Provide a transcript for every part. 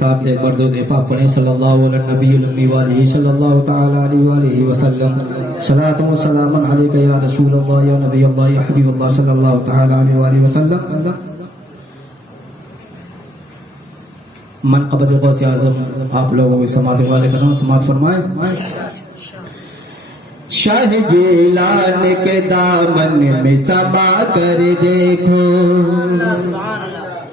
ساتھ ایک بار درود پاک پڑھیں صلی اللہ علی نبی الامی والہ صلی اللہ تعالی علیہ وآلہ وسلم صلاۃ و سلام علیک یا رسول اللہ یا نبی اللہ یا حبیب اللہ صلی اللہ تعالی علیہ وآلہ وسلم. منقبت غوث اعظم آپ لوگوں کو سماعت والے کرنا سماعت فرمائیں. شاہ جیلان کے دامن میں سما کر دیکھو,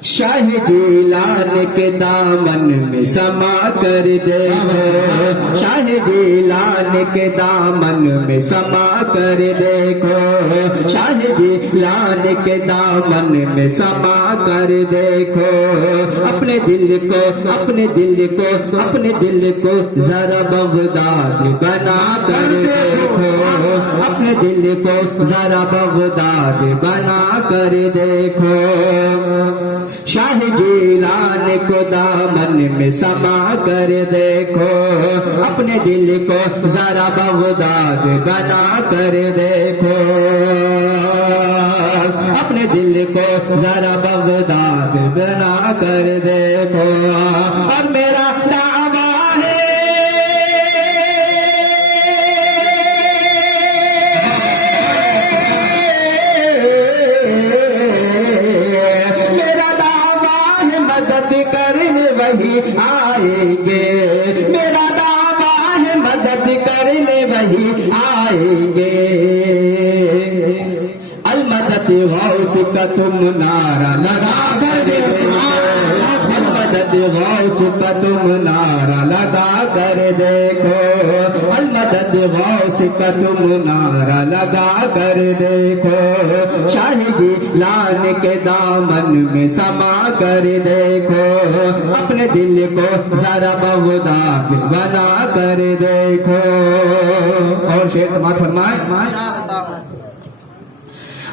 شاہ جیلان کے دامن میں سما کر دیکھو, شاہ جیلان کے دامن میں سما کر دیکھو, شاہ جیلان کے دامن میں سما کر دیکھو. اپنے دل کو اپنے دل کو اپنے دل کو ذرا بغداد بنا کر دیکھو, اپنے دل کو ذرا بغداد بنا کر دیکھو. شاہ جیلان کو دامن میں سما کر دیکھو, اپنے دل کو ذرا بغداد بنا کر دیکھو, اپنے دل کو ذرا بغداد بنا کر دیکھو. اور میرا دعویٰ ہے مدد کرنے وہی آئیں گے, میرا دعویٰ ہے مدد کرنے وہی آئیں گے. المدد غوث کا تم نعرہ لگا کر دیکھو, المدد غوث کا تم نعرہ لگا کر دیکھو, المدد غوث کا تم نعرہ لگا کر دیکھو. شاہ جیلان کے دامن میں سما کر دیکھو, اپنے دل کو ذرا بغداد بنا کر دیکھو. اور شعر سماعت فرمائیں.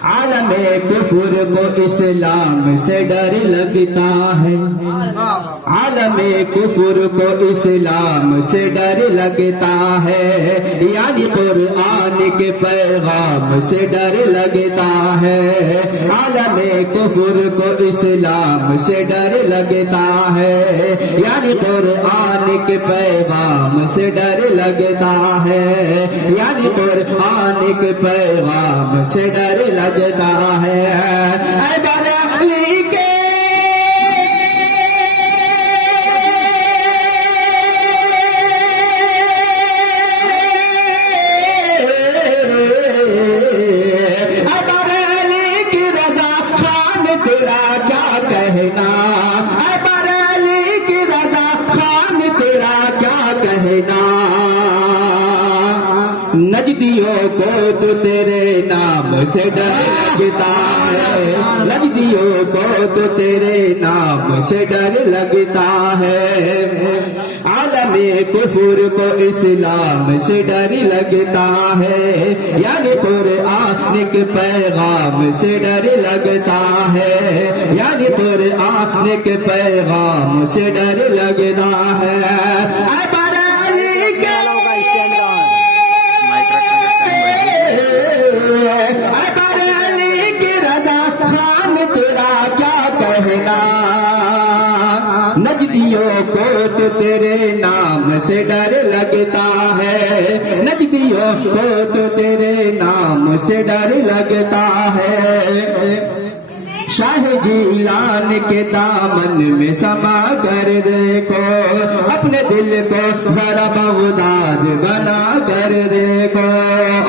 عالم کفر کو اسلام سے ڈر لگتا ہے, عالم کفر کو اسلام سے ڈر لگتا ہے, یعنی قرآن کے پیغام سے ڈر لگتا ہے. عالم کفر کو اسلام سے ڈر لگتا ہے, یعنی قرآن کے پیغام سے ڈر لگتا ہے, یعنی قرآن کے پیغام سے ڈر لگتا ہے. اے بریلی کے تیرا کیا کہنا, اے بریلی کی رضا خان تیرا کیا کہنا. نجدیوں کو تو تیرے نام سے ڈر لگتا ہے, نجدیوں کو تو تیرے نام سے ڈر لگتا ہے. عالم کفر کو اسلام سے ڈر لگتا ہے, یعنی قرآن کے پیغام سے ڈر لگتا ہے, یعنی قرآن کے پیغام سے ڈر لگتا ہے. اے بریلی کے اے بریلی کی رضا خان تیرا کیا کہنا. نجدیوں کو تو تیرے نام سے ڈر لگتا ہے, نجدیوں کو تو تیرے نام سے ڈر لگتا ہے. شاہ جیلان کے دامن میں سما کر دیکھو, اپنے دل کو ذرا بغداد بنا کر دیکھو.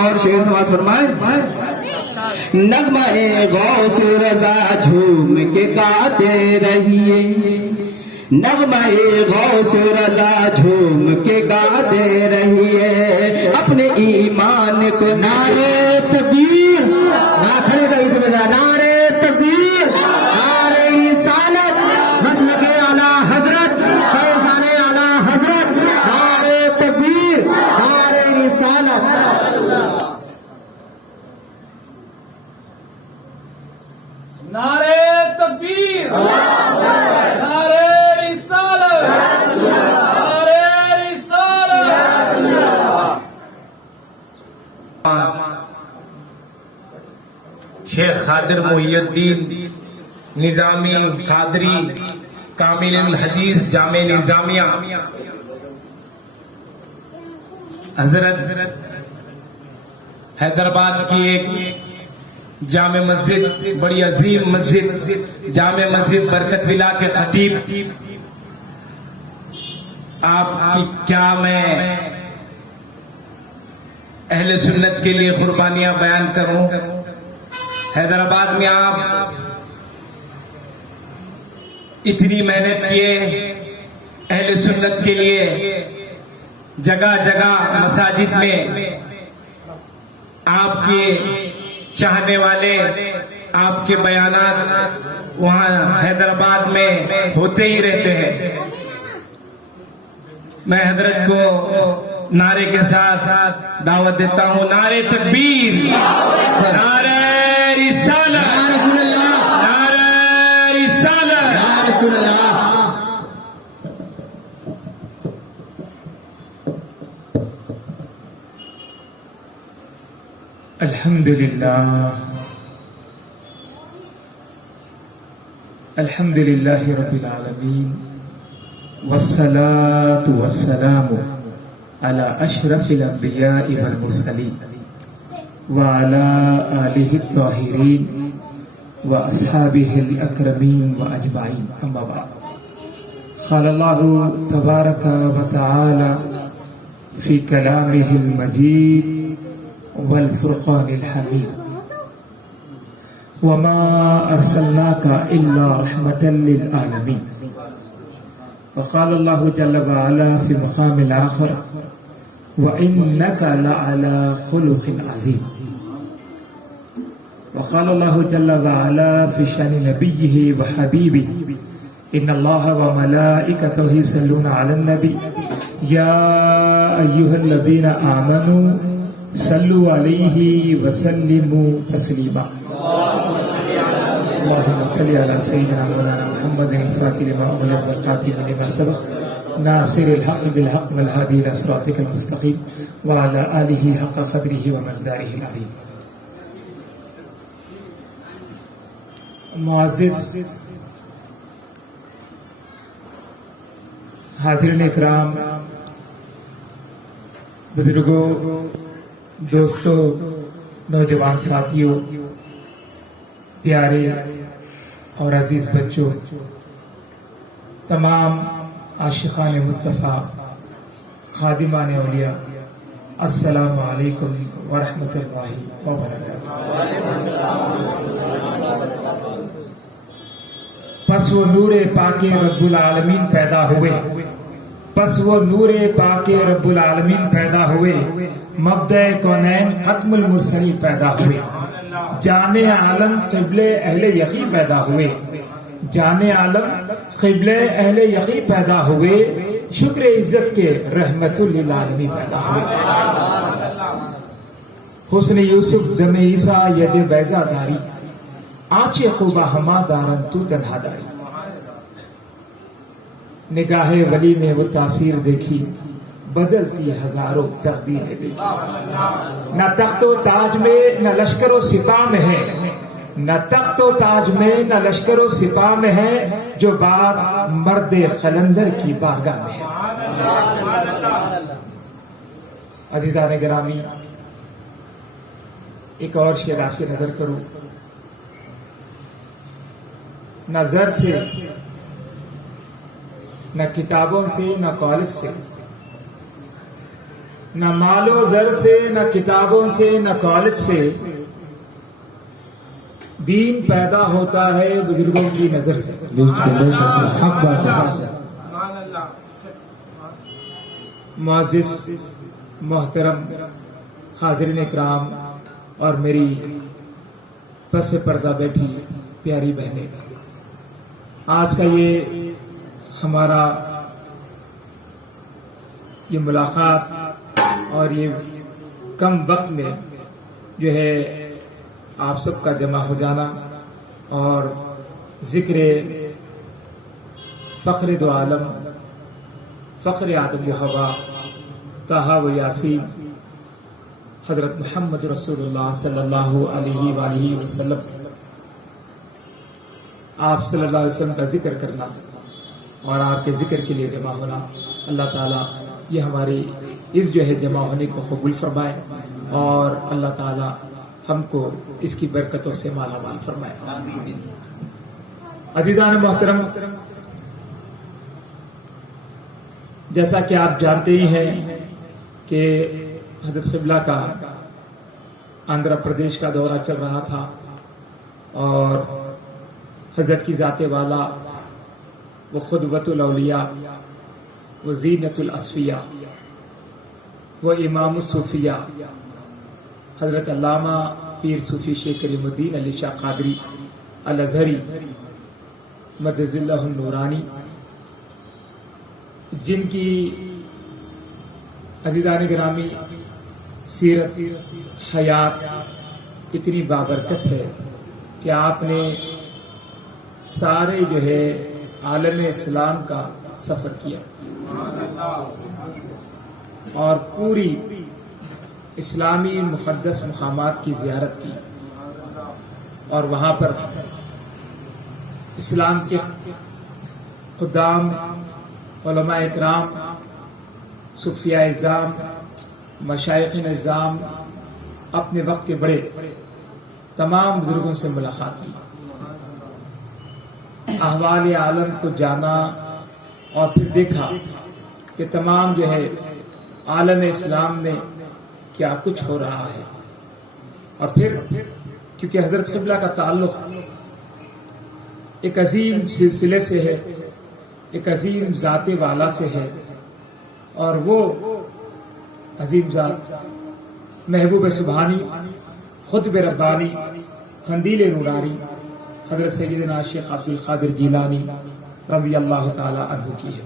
اور شعر سماعت فرمائیں. نغمہ غوث رضا جھوم کے گاتے رہیے, نغمہ غوث رضا جھوم کے گاتے رہیے. اپنے ایمان کو نعرے تکبیر, کھڑے رہی سے بجا نعرے تکبیر, نعرے رسالت, مسلک اعلی حضرت, فیضان اعلی حضرت, نعرے تکبیر, نعرے رسالت. نعرے تکبیر, نعرے رسالت, نعرے رسالت. شیخ خادر محی الدین نظامی قادری کامل الحدیث جامع نظامیہ حضرت حیدرآباد کی ایک جامع مسجد، بڑی عظیم مسجد، جامع مسجد برکت ولا کے خطیب، آپ کی کیا میں اہل سنت کے لیے قربانیاں بیان کروں؟ حیدرآباد میں آپ اتنی محنت کیے اہل سنت کے لیے، جگہ جگہ مساجد میں آپ کے چاہنے والے، آپ کے بیانات وہاں حیدرآباد میں ہوتے ہی رہتے ہیں۔ میں حضرت کو نعرے کے ساتھ دعوت دیتا ہوں، نعرے تکبیر، نعرے رسالت، نعرے رسالت۔ الحمد للہ رب العالمین، والصلاة والسلام على اشرف الانبیاء والمرسلین وعلى آلہ الطاہرین واصحابہ الاکرمین واجمعین، اما بعد۔ قال اللہ تبارک وتعالی فی کلامہ المجید والفرقان الحمید، وما ارسلناک الا رحمة للعالمین۔ وقال اللہ جل وعلا فی مقام آخر وإنک لعلی خلق عظیم۔ وقال اللہ جل وعلا فی شان نبیہ وحبیبہ ان اللہ وملائکتہ یصلون علی النبی یا ایہا الذین آمنوا صلوا علیہ وسلموا تسلیما۔ اللهم صل على سيدنا مولانا محمد الفاتح لما أغلق والخاتم لما سبق ناصر الحق بالحق والهادي إلى صراطك المستقيم وعلى آله حق قدره ومقداره العظيم۔ معزز حاضرین اکرام، بزرگوں، دوستوں، نوجوان ساتھیوں، پیارے اور عزیز بچوں، تمام عاشقان مصطفیٰ، خادمان اولیاء، السلام علیکم ورحمۃ اللہ وبرکاتہ۔ پس وہ نور پاک رب العالمین پیدا ہوئے، پس وہ نور پاک رب العالمین پیدا ہوئے، مبدأ کونین ختم المرسلین پیدا ہوئے، جان عالم قبل اہل یقی پیدا ہوئے، جان عالم قبل اہل یقی پیدا ہوئے، شکر عزت کے رحمت للعالمین پیدا ہوئے۔ حسن یوسف دم عیسیٰ ید بیضا داری، آنچ خوبہ ہما دارن تو تنہا داری۔ نگاہ ولی میں وہ تاثیر دیکھی، بدلتی ہزاروں تقدیریں دیکھی۔ نہ تخت و تاج میں نہ لشکر و سپاہ میں ہے، نہ تخت و تاج میں نہ لشکر و سپاہ میں ہے، جو بات مرد قلندر کی بارگاہ میں ہے۔ عزیزان گرامی، ایک اور شعر آپ کی نظر کروں۔ نہ زر سے، نہ کتابوں سے، نہ کالج سے، نہ مال و زر سے، نہ کتابوں سے، نہ کالج سے، دین پیدا ہوتا ہے بزرگوں کی نظر سے۔ حق بات ہے۔ معزز محترم حاضرین اکرام اور میری پس پردہ بیٹھی پیاری بہنیں، آج کا یہ ہمارا یہ ملاقات اور یہ کم وقت میں جو ہے آپ سب کا جمع ہو جانا اور ذکر فخر دو عالم، فخر آدم و حوا، طٰہٰ و یاسین، حضرت محمد رسول اللہ صلی اللہ علیہ وآلہ وسلم، آپ صلی اللہ علیہ وسلم کا ذکر کرنا اور آپ کے ذکر کے لیے جمع ہونا. اللہ تعالیٰ یہ ہماری اس جو ہے جمع ہونے کو قبول فرمائے اور اللہ تعالیٰ ہم کو اس کی برکتوں سے مالا مال فرمائے. عزیزان محترم، جیسا کہ آپ جانتے ہی ہیں کہ حضرت قبلہ کا آندھرا پردیش کا دورہ چل رہا تھا اور حضرت کی ذات والا وہ قدوۃ الاولیاء، وہ زینت الاصفیاء، وہ امام الصوفیاء حضرت علامہ پیر صوفی شیخ کریم الدین علی شاہ قادری الازہری مجد اللہ النورانی، جن کی عزیزان گرامی سیرت حیات اتنی بابرکت ہے کہ آپ نے سارے جو ہے عالم اسلام کا سفر کیا اور پوری اسلامی مقدس مقامات کی زیارت کی اور وہاں پر اسلام کے قدام علماء اکرام، صوفیاء اعظام، مشائخ نظام، اپنے وقت کے بڑے تمام بزرگوں سے ملاقات کی، احوال عالم کو جانا اور پھر دیکھا کہ تمام جو ہے عالم اسلام میں کیا کچھ ہو رہا ہے. اور پھر کیونکہ حضرت قبلہ کا تعلق ایک عظیم سلسلے سے ہے، ایک عظیم ذات والا سے ہے، اور وہ عظیم ذات محبوب سبحانی، خطب ربانی، قندیل نورانی حضرت سیدنا شیخ عبد القادر جیلانی رضی اللہ تعالی عنہ کی ہے.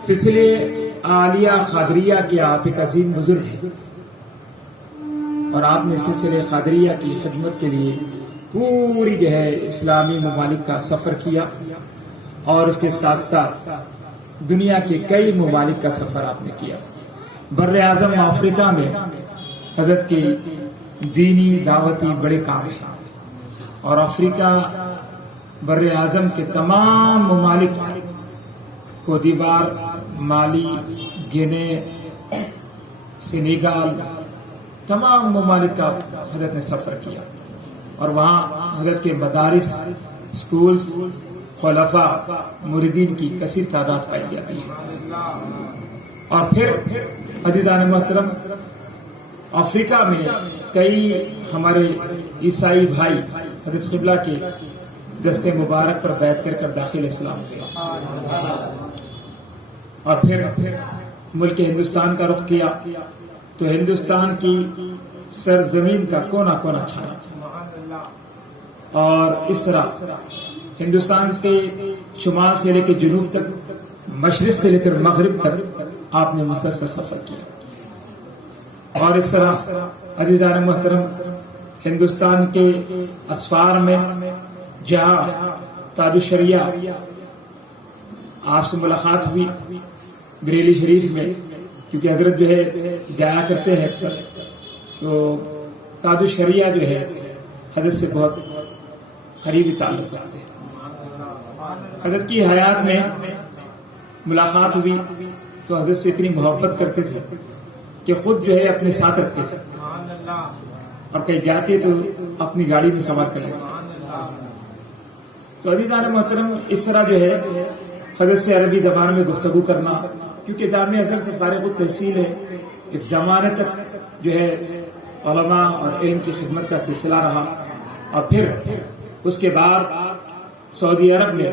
سلسلے عالیہ قادریہ کے آپ ایک عظیم بزرگ ہیں اور آپ نے سلسلے قادریہ کی خدمت کے لیے پوری جو ہے اسلامی ممالک کا سفر کیا اور اس کے ساتھ ساتھ دنیا کے کئی ممالک کا سفر آپ نے کیا. بر اعظم افریقہ میں حضرت کے دینی دعوتی بڑے کام ہیں اور افریقہ بر اعظم کے تمام ممالک کو دیوار، مالی، گینے، سینیگال، تمام ممالک کا حضرت نے سفر کیا اور وہاں حضرت کے مدارس، سکولز، خلفاء، مریدین کی کثیر تعداد پائی جاتی ہے. اور پھر عزیزان محترم، افریقہ میں کئی ہمارے عیسائی بھائی حضرت قبلہ کے دستے مبارک پر بیعت کر کر داخل اسلام کیا اور پھر ملک ہندوستان کا رخ کیا تو ہندوستان کی سرزمین کا کونا کونا چھانا اور اس طرح ہندوستان کے شمال سے لے کے جنوب تک، مشرق سے لے کر مغرب تک آپ نے مسلسل سفر کیا. اور اس طرح عزیزان محترم، ہندوستان کے اسفار میں جہاں تاج الشریعہ آپ سے ملاقات ہوئی بریلی شریف میں، کیونکہ حضرت جو ہے جایا کرتے ہیں اکثر، تو تاج الشریعہ جو ہے حضرت سے بہت قریبی تعلق رکھتے ہیں. حضرت کی حیات میں ملاقات ہوئی تو حضرت سے اتنی محبت کرتے تھے کہ خود جو ہے اپنے ساتھ رکھتے تھے اور کہیں جاتے تو اپنی گاڑی میں سوار کر لیتے. تو عزیزان محترم، اس طرح جو ہے حضرت سے عربی زبان میں گفتگو کرنا، کیونکہ جامعہ ازہر سے فارغ التحصیل ہے، ایک زمانے تک جو ہے علماء اور علم کی خدمت کا سلسلہ رہا اور پھر اس کے بعد سعودی عرب میں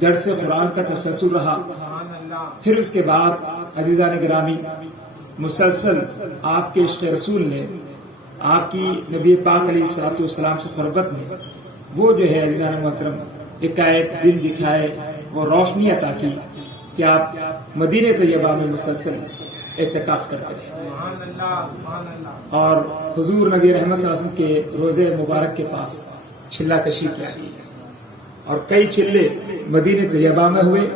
درس قرآن کا تسلسل رہا. پھر اس کے بعد عزیزان گرامی مسلسل آپ کے عشق رسول نے، آپ کی نبی پاک علیہ الصلوۃ والسلام سے قربت نے وہ جو ہے عزیزان محترم ایک دل دکھائے، وہ روشنی عطا کی کہ آپ مدینہ طیبہ میں مسلسل اعتکاف کرتے رہے اور حضور نبی رحمت صلی اللہ علیہ وسلم کے روزے مبارک کے پاس چلہ کشی کیا اور کئی چلے مدینہ طیبہ میں ہوئے.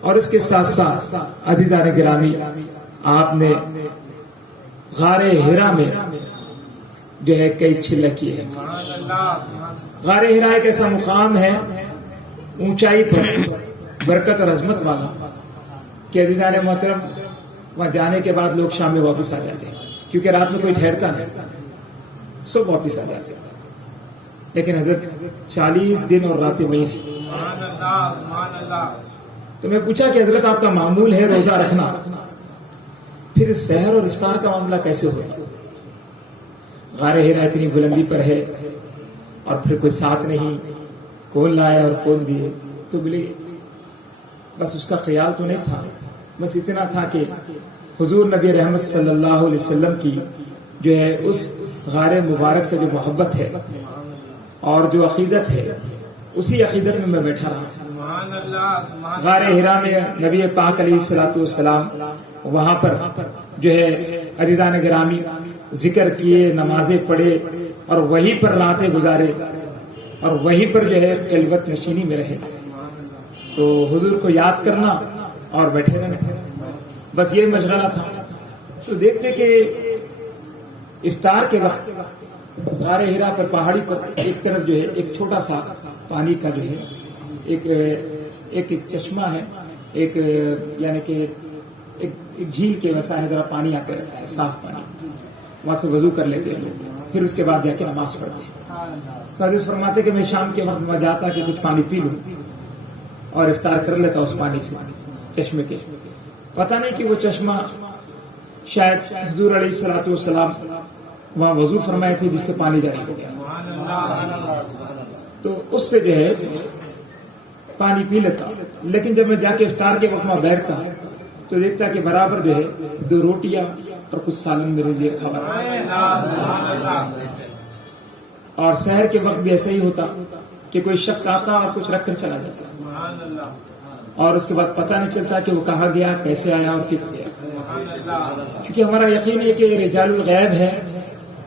اور اس کے ساتھ ساتھ عزیزان گرامی آپ نے غار ہرا میں جو ہے کئی چلے کیے. غار ہرا ایک ایسا مقام ہے اونچائی پر برکت اور عظمت والا کہ عزیزان محترم وہاں جانے کے بعد لوگ شام میں واپس آ جاتے ہیں، کیونکہ رات میں کوئی ٹھہرتا نہیں، سب واپس آ جاتے ہیں، لیکن حضرت 40 دن اور راتیں وہیں رہے۔ تو میں پوچھا کہ حضرت آپ کا معمول ہے روزہ رکھنا، پھر سحر اور افطار کا معاملہ کیسے ہوا؟ غار ہرا اتنی بلندی پر ہے اور پھر کوئی ساتھ نہیں، کون لائے اور کون دیے؟ تو بولے بس اس کا خیال تو نہیں تھا، بس اتنا تھا کہ حضور نبی رحمت صلی اللہ علیہ وسلم کی جو ہے اس غار مبارک سے جو محبت ہے اور جو عقیدت ہے، اسی عقیدت میں بیٹھا رہا۔ غار ہرا میں نبی پاک علیہ الصلوۃ والسلام وہاں پر جو ہے عزیزان گرامی ذکر کیے، نمازیں پڑھے اور وہیں پر راتیں گزارے اور وہیں پر جو ہے خلوت نشینی میں رہے۔ تو حضور کو یاد کرنا اور بیٹھے رہنا، بس یہ مشغلہ تھا۔ تو دیکھتے کہ افطار کے وقت غار ہرا پر پہاڑی پر ایک طرف جو ہے ایک چھوٹا سا پانی کا جو ہے ایک چشمہ ہے، ایک یعنی کہ ایک جھیل کے ویسا ہے، ذرا پانی آتا ہے صاف پانی، وہاں سے وضو کر لیتے ہیں لوگ، پھر اس کے بعد جا کے نماز پڑھتے ہیں۔ حضرت فرماتے کہ میں شام کے وقت میں جاتا کہ کچھ پانی پی لوں اور افطار کر لیتا اس پانی سے، چشمے کے۔ پتہ نہیں کہ وہ چشمہ شاید حضور علیہ الصلوۃ والسلام وہاں وضو فرمائے تھے جس سے پانی جاری ہو گیا، تو اس سے جو ہے پانی پی لیتا۔ لیکن جب میں جا کے افطار کے وقت میں بیٹھتا تو دیکھتا کہ برابر جو ہے 2 روٹیاں اور کچھ سالن میرے لیے کھانا، اور سحر کے وقت بھی ایسا ہی ہوتا کہ کوئی شخص آتا اور کچھ رکھ کر چلا جاتا، اور اس کے بعد پتہ نہیں چلتا کہ وہ کہاں گیا، کیسے آیا اور کتنے گیا، کیونکہ ہمارا یقین ہے کہ رجال الغیب ہے،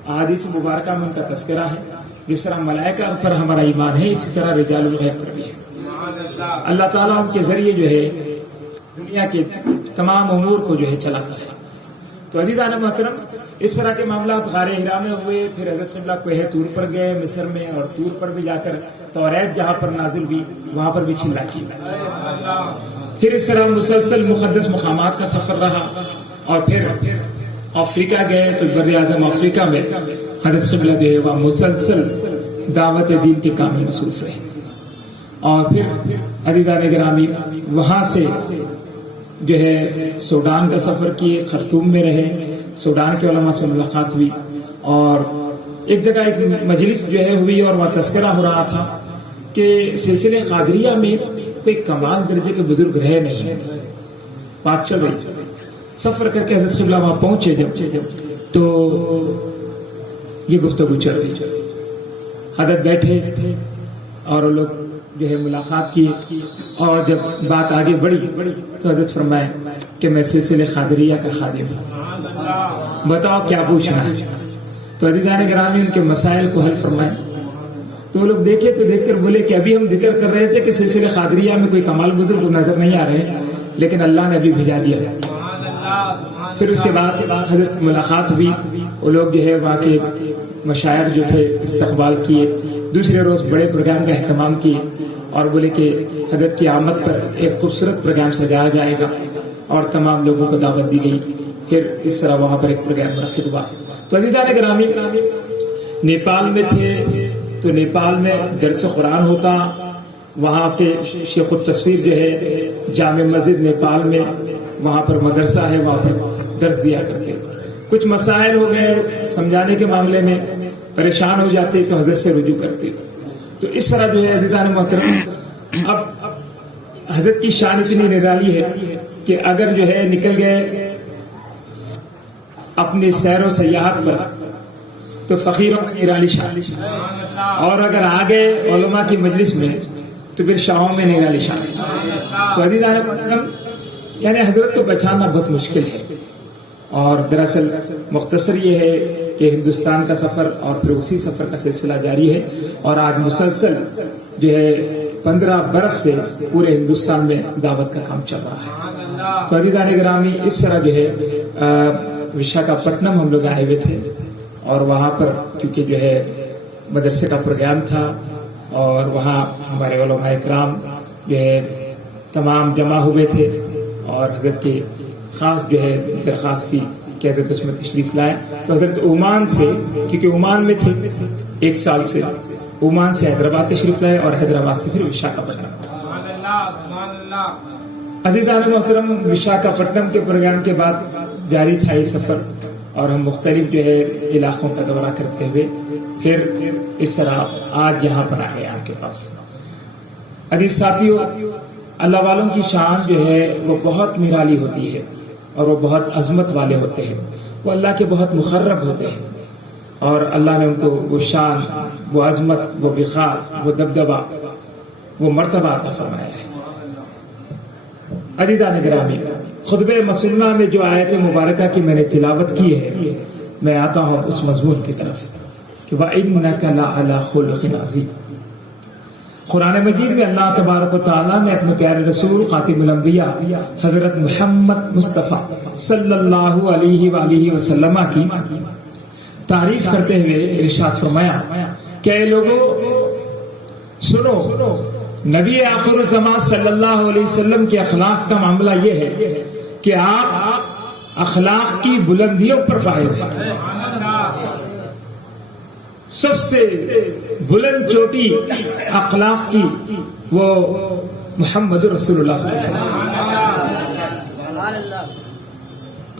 احادیث مبارکہ میں ان کا تذکرہ ہے۔ جس طرح ملائکہ پر ہمارا ایمان ہے، اسی طرح رجال الغیب پر بھی ہے۔ اللہ تعالیٰ ان کے ذریعے جو ہے دنیا کے تمام امور کو جو ہے چلاتا ہے۔ تو عزیزان محترم اس طرح کے معاملات غار ہرا میں ہوئے، پھر حضرت قبلہ کوہ طور پر گئے مصر میں، اور طور پر بھی جا کر توریت جہاں پر نازل ہوئی وہاں پر بھی چلا کی، پھر اس طرح مسلسل مقدس مقامات کا سفر رہا، اور پھر افریقہ گئے تو بر اعظم افریقہ میں حضرت قبلہ جو ہے وہ مسلسل دعوت دین کے کام میں مصروف رہے، اور پھر عزیزان گرامی وہاں سے جو ہے سوڈان کا سفر کیے، خرطوم میں رہے، سوڈان کے علماء سے ملاقات ہوئی، اور ایک جگہ ایک مجلس جو ہے ہوئی اور وہاں تذکرہ ہو رہا تھا کہ سلسلے قادریہ میں کوئی کمال درجے کے بزرگ رہے نہیں، بات چل رہی، سفر کر کے حضرت قبلہ وہاں پہنچے جب تو یہ گفتگو چل رہی، حضرت بیٹھے اور لوگ جو ہے ملاقات کی، اور جب بات آگے بڑھی تو حضرت فرمائے کہ میں سلسلے قادریہ کا خادم ہوں، بتاؤ کیا پوچھنا ہے؟ تو عزیزان گرامی ان کے مسائل کو حل فرمائے، تو وہ لوگ دیکھے تو دیکھ کر بولے کہ ابھی ہم ذکر کر رہے تھے کہ سلسلے قادریہ میں کوئی کمال بزرگ نظر نہیں آ رہے، لیکن اللہ نے ابھی بھیجا دیا۔ پھر اس کے بعد حضرت ملاقات ہوئی، وہ لوگ جو ہے وہاں کے مشائخ جو تھے استقبال کیے، دوسرے روز بڑے پروگرام کا اہتمام کیے، اور بولے کہ حضرت کی آمد پر ایک خوبصورت پروگرام سجایا جائے گا، اور تمام لوگوں کو دعوت دی گئی۔ پھر اس طرح وہاں پر ایک پروگرام منعقد ہوا۔ تو عزیزان گرامی نیپال میں تھے تو نیپال میں درس قرآن ہوتا، وہاں کے شیخ التفسیر جو ہے جامع مسجد نیپال میں وہاں پر مدرسہ ہے، وہاں پر درس دیا کرتے، کچھ مسائل ہو گئے سمجھانے کے معاملے میں پریشان ہو جاتے تو حضرت سے رجوع کرتے۔ تو اس طرح جو ہے عزیزان محترم اب حضرت کی شان اتنی نرالی ہے کہ اگر جو ہے نکل گئے اپنی سیر و سیاحت پر تو فقیروں کی نرالی شان، اور اگر آگے علماء کی مجلس میں تو پھر شاہوں میں نرالی شان۔ تو عزیزان محترم یعنی حضرت کو پہچاننا بہت مشکل ہے، اور دراصل مختصر یہ ہے کہ ہندوستان کا سفر اور پھر اسی سفر کا سلسلہ جاری ہے، اور آج مسلسل جو ہے 15 برس سے پورے ہندوستان میں دعوت کا کام چل رہا ہے۔ تو عزیزان گرامی اس طرح جو ہے وشاکھاپٹنم ہم لوگ آئے ہوئے تھے، اور وہاں پر کیونکہ جو ہے مدرسے کا پروگرام تھا، اور وہاں ہمارے علماء اکرام جو ہے تمام جمع ہوئے تھے اور حضرت کی خاص جو ہے درخواست تھی کہ حضرت اس میں تشریف لائے. تو حضرت عمان سے، کیونکہ عمان میں تھے 1 سال سے، عمان سے حیدرآباد تشریف لائے اور حیدرآباد سے پھر وشاکھاپٹنم. عزیزان محترم، وشاکھاپٹنم کے پروگرام کے بعد جاری تھا یہ سفر اور ہم مختلف جو ہے علاقوں کا دورہ کرتے ہوئے پھر اس طرح آج یہاں پر آئے آپ کے پاس. عزیز ساتھیوں، اللہ والوں کی شان جو ہے وہ بہت نرالی ہوتی ہے اور وہ بہت عظمت والے ہوتے ہیں. وہ اللہ کے بہت مقرب ہوتے ہیں اور اللہ نے ان کو وہ شان، وہ عظمت، وہ وقار، وہ دبدبہ، وہ مرتبہ عطا فرمایا ہے. عزیزان گرامی، خطبہ مسنہ میں جو آیت مبارکہ کی میں نے تلاوت کی ہے، میں آتا ہوں اس مضمون کی طرف کہ وَإِنَّكَ لَعَلَىٰ خُلُقٍ عَظِيمٍ. قرآن مجید میں اللہ تبارک و تعالیٰ نے اپنے پیارے رسول خاتم الانبیاء حضرت محمد مصطفیٰ صلی اللہ علیہ وآلہ وسلم کی تعریف کرتے ہوئے ارشاد فرمایا کہ اے لوگو سنو، نبی آخر الزمان صلی اللہ علیہ وسلم کے اخلاق کا معاملہ یہ ہے کہ آپ اخلاق کی بلندیوں پر فائز ہیں. سب سے بلند چوٹی اخلاق کی وہ محمد رسول اللہ صلی اللہ علیہ وسلم.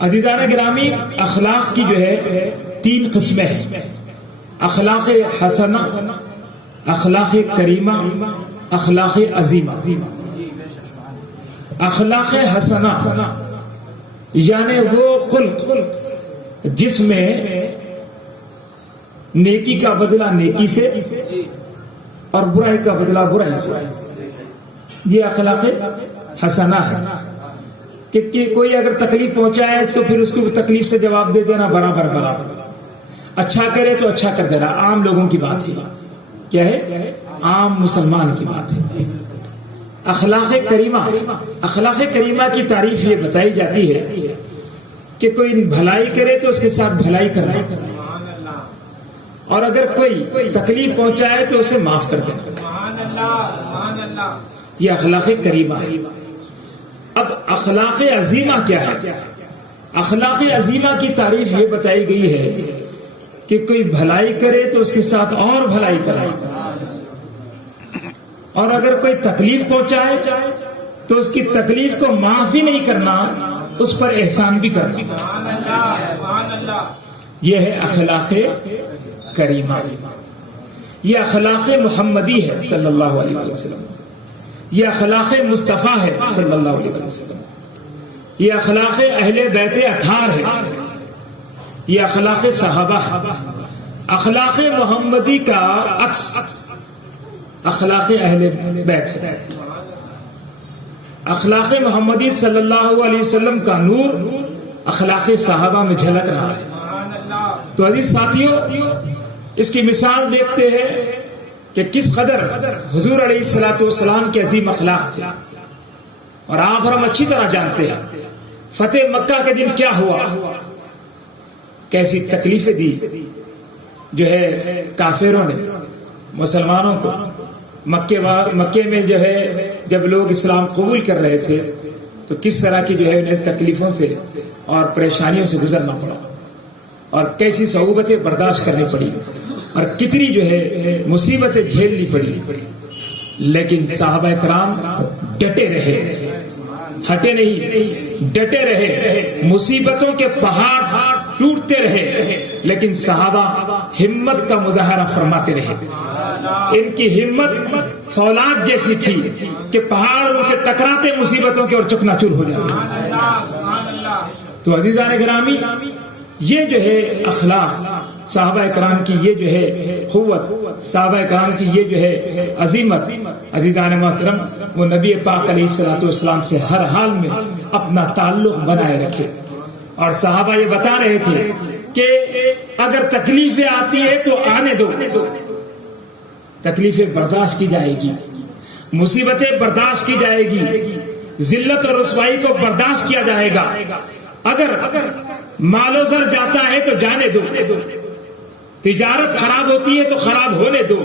عزیزان گرامی، اخلاق کی جو ہے 3 قسمیں ہیں: اخلاق حسنہ، اخلاق کریمہ، اخلاق عظیمہ. اخلاق حسنہ یعنی وہ خلق جس میں نیکی کا بدلہ نیکی سے اور برائی کا بدلہ برائی سے، یہ اخلاق حسنہ ہے. کہ کوئی اگر تکلیف پہنچائے تو پھر اس کو تکلیف سے جواب دے دینا برابر برابر، اچھا کرے تو اچھا کر دینا. عام لوگوں کی بات ہے، کیا ہے؟ عام مسلمان کی بات ہے. اخلاق کریمہ، اخلاق کریمہ کی تعریف یہ بتائی جاتی ہے کہ کوئی بھلائی کرے تو اس کے ساتھ بھلائی کرنا، اور اگر کوئی تکلیف پہنچائے تو اسے معاف کر دینا. یہ اخلاق کریمہ ہے. اب اخلاق عظیمہ کیا ہے؟ اخلاق عظیمہ کی تعریف یہ بتائی گئی ہے کہ کوئی بھلائی کرے تو اس کے ساتھ اور بھلائی کرے، اور اگر کوئی تکلیف پہنچائے تو اس کی تکلیف کو معاف ہی نہیں کرنا، اس پر احسان بھی کرنا. یہ ہے اخلاق کریمہ. یہ اخلاق محمدی ہے صلی اللہ علیہ وسلم. یہ اخلاق مصطفیٰ ہے صلی اللہ علیہ وسلم. یہ اخلاق اہل بیت اطہار ہے. یہ اخلاق صحابہ ہے. اخلاق محمدی کا عکس اخلاق اہل بیت ہے. اخلاق محمدی صلی اللہ علیہ وسلم کا نور اخلاق صحابہ میں جھلک رہا ہے. تو عزیز ساتھیوں، اس کی مثال دیکھتے ہیں کہ کس قدر حضور علیہ الصلوۃ والسلام کے عظیم اخلاق تھے. اور آپ اور ہم اچھی طرح جانتے ہیں فتح مکہ کے دن کیا ہوا، کیسی تکلیفیں دی جو ہے کافروں نے مسلمانوں کو. مکے میں جو ہے جب لوگ اسلام قبول کر رہے تھے تو کس طرح کی جو ہے انہیں تکلیفوں سے اور پریشانیوں سے گزرنا پڑا، اور کیسی صعوبتیں برداشت کرنی پڑی، اور کتنی جو ہے مصیبتیں جھیلنی پڑی. لیکن صحابہ کرام ڈٹے رہے، ہٹے نہیں، ڈٹے رہے. مصیبتوں کے پہاڑ ٹوٹتے رہے لیکن صحابہ ہمت کا مظاہرہ فرماتے رہے. ان کی ہمت فولاد جیسی تھی کہ پہاڑ ان سے ٹکراتے مصیبتوں کے اور چکنا چور ہو جاتے. تو عزیزان گرامی، یہ جو ہے اخلاق صحابہ کرام کی، یہ جو ہے قوت صحابہ کرام کی، یہ جو ہے عظیمت، عزیزان محترم، وہ نبی پاک علیہ الصلوۃ والسلام سے ہر حال میں اپنا تعلق بنائے رکھے. اور صحابہ یہ بتا رہے تھے کہ اگر تکلیفیں آتی ہے تو آنے دو، تکلیفیں برداشت کی جائے گی، مصیبتیں برداشت کی جائے گی، ذلت اور رسوائی کو برداشت کیا جائے گا. اگر مال و زر جاتا ہے تو جانے دو، تجارت خراب ہوتی ہے تو خراب ہونے دو،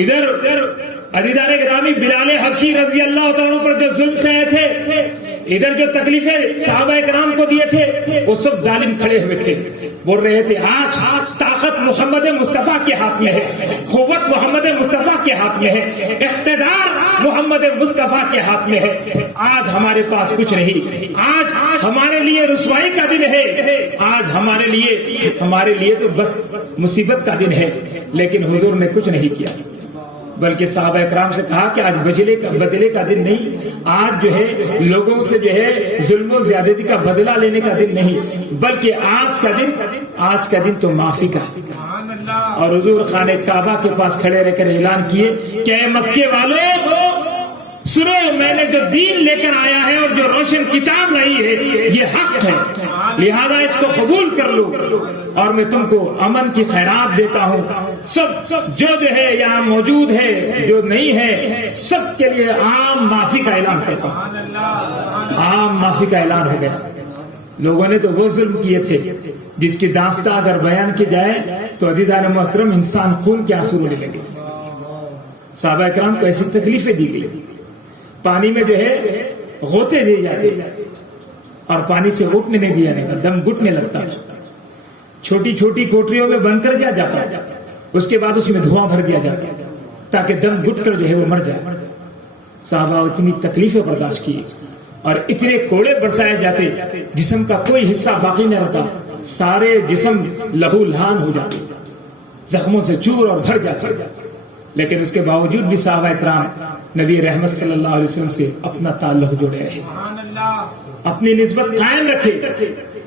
ادھر عزیزان گرامی بلال حبشی رضی اللہ تعالیٰ عنہ پر جو ظلم سہے تھے، ادھر جو تکلیفیں صحابہ کرام کو دیے تھے، وہ سب ظالم کھڑے ہوئے تھے، بول رہے تھے آج طاقت محمد مصطفیٰ کے ہاتھ میں ہے، قوت محمد مصطفیٰ کے ہاتھ میں ہے، اقتدار محمد مصطفیٰ کے ہاتھ میں ہے، آج ہمارے پاس کچھ نہیں، آج ہمارے لیے رسوائی کا دن ہے، آج ہمارے لیے تو بس مصیبت کا دن ہے۔ لیکن حضور نے کچھ نہیں کیا، بلکہ صحابہ اکرام سے کہا کہ آج بدلے کا دن نہیں، آج جو ہے لوگوں سے جو ہے ظلم و زیادتی کا بدلہ لینے کا دن نہیں، بلکہ آج کا دن تو معافی کا ہے۔ اور حضور خانہ کعبہ کے پاس کھڑے رہ کر اعلان کیے کہ اے مکے والوں سنو، میں نے جو دین لے کر آیا ہے اور جو روشن کتاب لائی ہے یہ حق ہے، لہذا اس کو قبول کر لو، اور میں تم کو امن کی خیرات دیتا ہوں۔ سب جو ہے یہاں موجود ہے، جو نہیں ہے، سب کے لیے عام معافی کا اعلان کرتا ہوں۔ عام معافی کا اعلان ہو گیا۔ لوگوں نے تو وہ ظلم کیے تھے جس کی داستان اگر بیان کی جائے تو عزیزان محترم انسان خون کے آنسو رونے لگے۔ صحابہ اکرام کو ایسی تکلیفیں دی گئی، پانی میں جو ہے غوطے دیے جاتے اور پانی سے اٹھنے نہیں دیا جاتا، دم گھٹنے لگتا تھا، چھوٹی چھوٹی کوٹریوں میں بند کر دیا جاتا، اس کے بعد اس میں دھواں بھر دیا جاتا تاکہ دم گھٹ کر جو ہے وہ مر جائے۔ صحابہ اتنی تکلیفیں برداشت کی اور اتنے کوڑے برسائے جاتے، جسم کا کوئی حصہ باقی نہ رہتا، سارے جسم لہو لہان ہو جاتے، زخموں سے چور اور بھر جاتے، لیکن اس کے باوجود بھی صحابہ اکرام نبی رحمت صلی اللہ علیہ وسلم سے اپنا تعلق جوڑے رہے، اپنی نسبت قائم رکھے،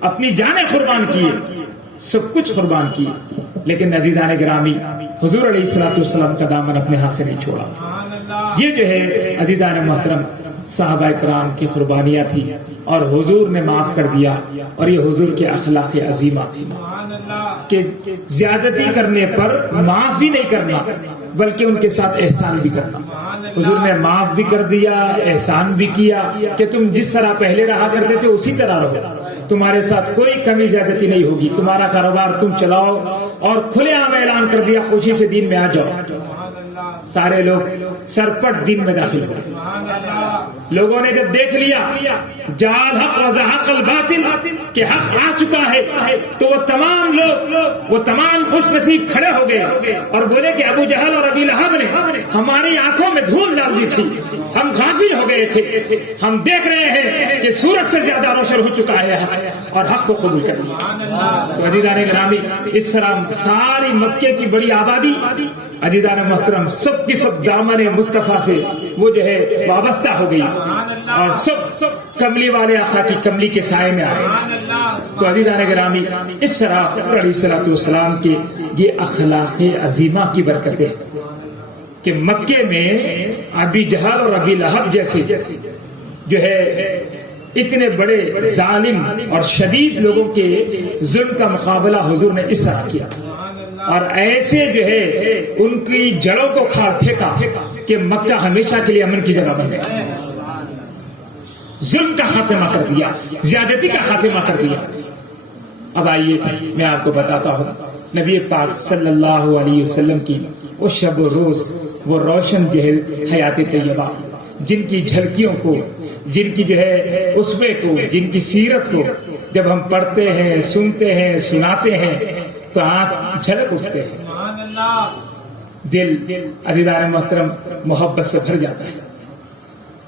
اپنی جانیں قربان کیے، سب کچھ قربان کیے، لیکن عزیزان گرامی حضور علیہ الصلوۃ والسلام کا دامن اپنے ہاتھ سے نہیں چھوڑا۔ یہ جو ہے عزیزان محترم صحابہ کرام کی قربانیاں تھی اور حضور نے معاف کر دیا، اور یہ حضور کے اخلاق عظیمہ تھی کہ زیادتی کرنے پر معاف بھی نہیں کرنا بلکہ ان کے ساتھ احسان بھی کرنا۔ حضور نے معاف بھی کر دیا، احسان بھی کیا کہ تم جس طرح پہلے رہا کرتے تھے اسی طرح رہو، تمہارے ساتھ کوئی کمی زیادتی نہیں ہوگی، تمہارا کاروبار تم چلاؤ، اور کھلے عام اعلان کر دیا خوشی سے دین میں آ جاؤ۔ سارے لوگ سرپٹ دین میں داخل ہوئے۔ لوگوں نے جب دیکھ لیا جعل حق و زحق الباطل کہ حق آ چکا ہے تو وہ تمام لوگ، وہ تمام خوش نصیب کھڑے ہو گئے اور بولے کہ ابو جہل اور ابی لہب نے ہماری آنکھوں میں دھول ڈال دی تھی، ہم غافل ہو گئے تھے، ہم دیکھ رہے ہیں کہ سورج سے زیادہ روشن ہو چکا ہے حق، اور حق کو قبول کر لیا۔ تو عزیزان گرامی اس طرح ساری مکے کی بڑی آبادی عزیزان محترم سب کی سب دامن مصطفیٰ سے وہ جو ہے وابستہ ہو گئی، اور سب کملی والے آقا کی کملی کے سائے میں آئے۔ تو عزیزان گرامی اس طرح حضور علیہ الصلوۃ والسلام کے یہ اخلاق عظیمہ کی برکتیں کہ مکے میں ابی جہل اور ابی لہب جیسے جو ہے اتنے بڑے ظالم اور شدید لوگوں کے ظلم کا مقابلہ حضور نے اس طرح کیا، اور ایسے جو ہے ان کی جڑوں کو کھاڑ پھینکا کہ مکہ ہمیشہ کے لیے امن کی جگہ بن گیا، ظلم کا خاتمہ کر دیا، زیادتی کا خاتمہ کر دیا۔ اب آئیے میں آپ کو بتاتا ہوں نبی پاک صلی اللہ علیہ وسلم کی وہ شب و روز، وہ روشن جو ہے حیات طیبہ، جن کی جھلکیوں کو، جن کی جو ہے اسوے کو، جن کی سیرت کو جب ہم پڑھتے ہیں، سنتے ہیں، سناتے ہیں تو آنکھ جھلک اٹھتے ہیں، دل عزیزان محترم محبت سے بھر جاتا ہے۔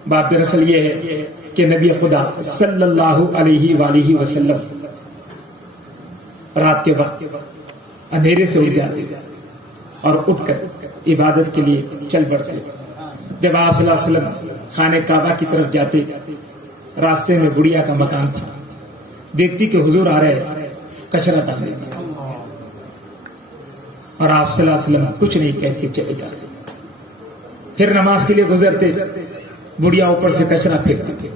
بات دراصل یہ ہے کہ نبی خدا صلی اللہ علیہ وآلہ وسلم رات کے وقت اندھیرے سے اٹھ جاتے اور اٹھ کر عبادت کے لیے چل پڑتے۔ جب آپ صلی اللہ علیہ وسلم خانہ کعبہ کی طرف جاتے، راستے میں بڑھیا کا مکان تھا، دیکھتی کہ حضور آ رہے، کچرا ڈال دیتی اور آپ صلی اللہ علیہ وسلم کچھ نہیں کہتے چلے جاتے۔ پھر نماز کے لیے گزرتے، بڑھیا اوپر سے کچرا پھینکتے،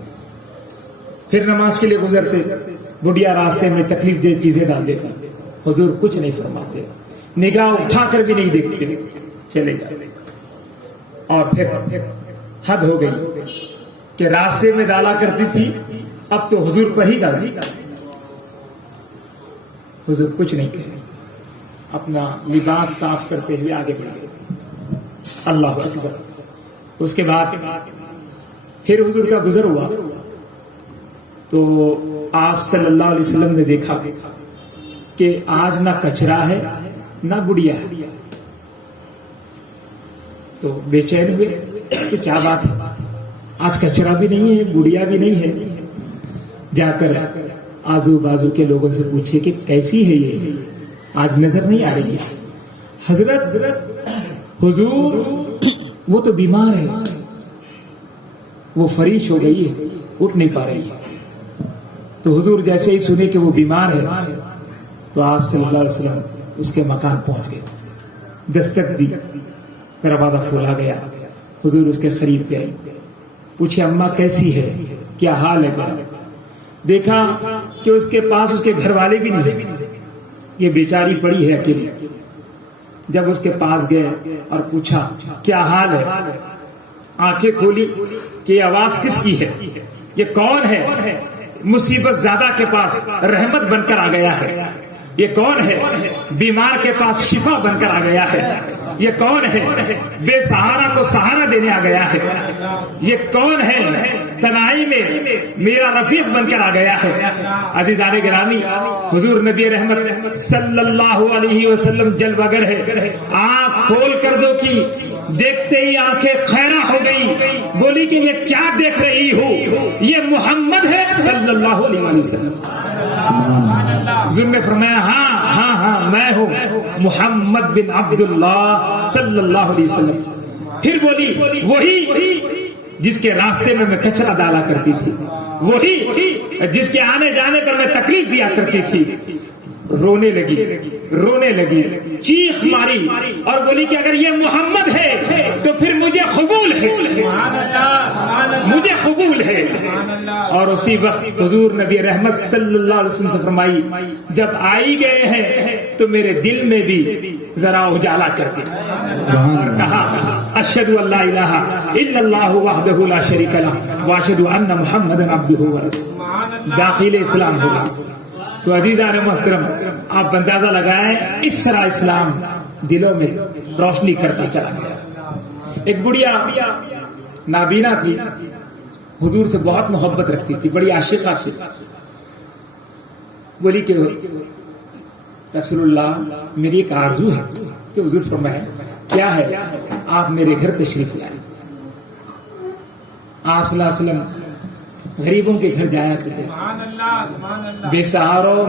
پھر نماز کے لیے گزرتے، بڑھیا راستے میں تکلیف دہ چیزیں ڈال دیتا، حضور کچھ نہیں فرماتے، نگاہ اٹھا کر بھی نہیں دیکھتے، چلے جاتے۔ اور پھر حد ہو گئی کہ راستے میں ڈالا کرتی تھی، اب تو حضور پر ہی ڈالا، حضور کچھ نہیں کہے، اپنا لباس صاف کرتے ہوئے آگے بڑھ گئے۔ اللہ اکبر. اس کے بعد پھر حضور کا گزر ہوا تو آپ صلی اللہ علیہ وسلم نے دیکھا کہ آج نہ کچرا ہے نہ گڑیا ہے. تو بے چین ہوئے کہ کیا بات ہے, آج کچرا بھی نہیں ہے گڑیا بھی نہیں ہے. جا کر آزو بازو کے لوگوں سے پوچھے کہ کیسی ہے یہ, آج نظر نہیں آ رہی ہے. حضرت حضور وہ تو بیمار ہے, وہ فریش ہو گئی ہے, اٹھ نہیں پا رہی ہے. تو حضور جیسے ہی سنے کہ وہ بیمار ہے تو آپ صلی اللہ علیہ وسلم اس کے مکان پہنچ گئے, دستک دی, دروازہ کھولا گیا. حضور اس کے قریب گئے, پوچھے اماں کیسی ہے, کیا حال ہے. دیکھا کہ اس کے پاس اس کے گھر والے بھی نہیں, یہ بیچاری پڑی ہے اکیلی. جب اس کے پاس گئے اور پوچھا کیا حال ہے, آنکھیں کھولی کہ یہ آواز کس کی ہے, یہ کون ہے مصیبت زیادہ کے پاس رحمت بن کر آ گیا ہے, یہ کون ہے بیمار کے پاس شفا بن کر آ گیا ہے, یہ کون ہے بے سہارا کو سہارا دینے آ گیا ہے, یہ کون ہے تنہائی میں میرا رفیق بن کر آ گیا ہے. عزیزان گرامی, حضور نبی رحمت صلی اللہ علیہ وسلم جلوہ گر ہے. آنکھ کھول کر دو کی دیکھتے ہی آنکھیں خیرہ ہو گئی, بولی کہ یہ کیا دیکھ رہی ہو, یہ محمد ہے صلی اللہ علیہ وسلم. حضور نے فرمایا ہاں ہاں ہاں میں ہوں محمد بن عبداللہ صلی اللہ علیہ وسلم. پھر بولی وہی جس کے راستے میں میں کچرا ڈالا کرتی تھی, وہی جس کے آنے جانے پر میں تکلیف دیا کرتی تھی. رونے لگی, چیخ ماری اور بولی کہ اگر یہ محمد ہے تو پھر مجھے قبول ہے. اور اسی وقت حضور نبی رحمت صلی اللہ علیہ وسلم سے فرمائی جب آئی گئے ہیں تو میرے دل میں بھی ذرا اجالا کر دے. کہا اشہد ان لا الہ الا اللہ وحدہ لا شریک لہ واشہد ان محمدا عبدہ ورسولہ. داخل اسلام ہوگا. تو عزیزان محترم, آپ اندازہ لگائیں اس طرح اسلام دلوں میں روشنی کرتا چلا گیا. ایک بڑھیا نابینا تھی, حضور سے بہت محبت رکھتی تھی, بڑی عاشقہ تھی. بولی کہ رسول اللہ میری ایک آرزو ہے. کہ حضور فرمائے کیا ہے, آپ میرے گھر تشریف لائیں. آپ صلی اللہ علیہ وسلم غریبوں کے گھر جایا کرتے, بے سہاروں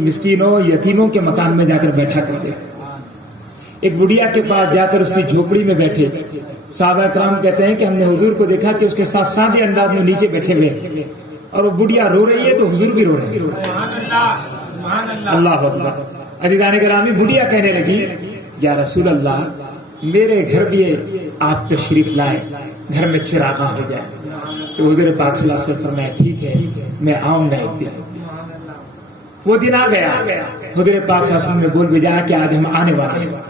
مسکینوں یتیموں کے مکان میں جا کر بیٹھا کرتے. ایک بڑھیا کے پاس جا کر اس کی جھوپڑی میں بیٹھے. صحابہ کرام کہتے ہیں کہ ہم نے حضور کو دیکھا کہ اس کے ساتھ سادے انداز میں نیچے بیٹھے ہوئے اور وہ بڑھیا رو رہی ہے تو حضور بھی رو رہے ہیں. اللہ اکبر. عزیزان گرامی, بڑھیا کہنے لگی یا رسول اللہ میرے گھر بھی آپ تشریف لائیں, گھر میں چراغاں ہو جائے. تو حضور پاک صلی اللہ علیہ وسلم فرمایا ٹھیک ہے میں آؤں گا ایک دن. وہ دن آ گیا. حضور پاک صلی اللہ علیہ وسلم نے بول بھیجا کہ آج ہم آنے والے ہیں.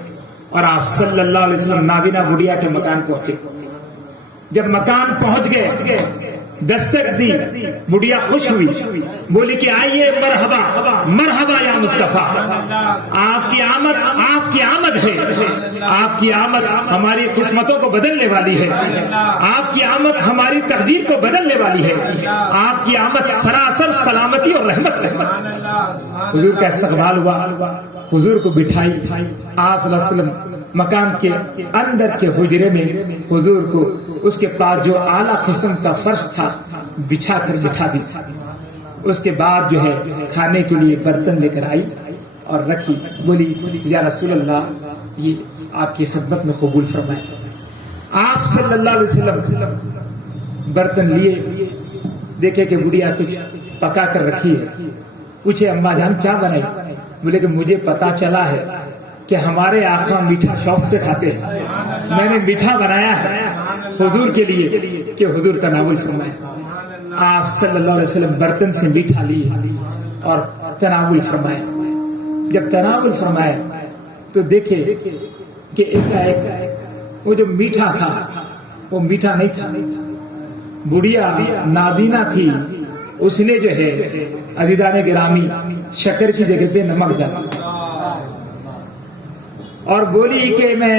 اور آپ صلی اللہ علیہ وسلم نابینا بڑھیا کے مکان پہنچے. جب مکان پہنچ گئے دستک دی, بڑھیا خوش ہوئی, بولی کہ آئیے مرحبا مرحبا یا مصطفیٰ, آپ کی آمد ہے, آپ کی آمد ہماری قسمتوں کو بدلنے والی ہے, آپ کی آمد ہماری تقدیر کو بدلنے والی ہے, آپ کی آمد سراسر سلامتی اور رحمت ہے. حضور کا استقبال ہوا, حضور کو بٹھائی. آپ صلی اللہ علیہ وسلم مکان کے اندر کے حجرے میں حضور کو اس کے پاس جو اعلیٰ قسم کا فرش تھا بچھا کر بٹھا دی. اس کے بعد جو ہے کھانے کے لیے برتن لے کر آئی اور رکھی. بولی یا رسول اللہ یہ آپ کی خدمت میں قبول فرمائے. آپ صلی اللہ علیہ وسلم برتن لیے, دیکھے کہ بڑھیا کچھ پکا کر رکھی ہے. پوچھے اماں جان کیا بنائی؟ بولے کہ مجھے پتا چلا ہے کہ ہمارے آقا میٹھا شوق سے کھاتے ہیں, میں نے میٹھا بنایا ہے حضور کے لیے کہ حضور تناول فرمائے. آپ صلی اللہ علیہ وسلم برتن سے میٹھا لیے اور تناول فرمائے. جب تناول فرمائے تو دیکھے کہ ایک وہ جو میٹھا تھا وہ میٹھا نہیں تھا. بڑھیا نابینا تھی, اس نے جو ہے عزیزان گرامی شکر کی جگہ پہ نمک ڈالا اور بولی کہ میں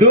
2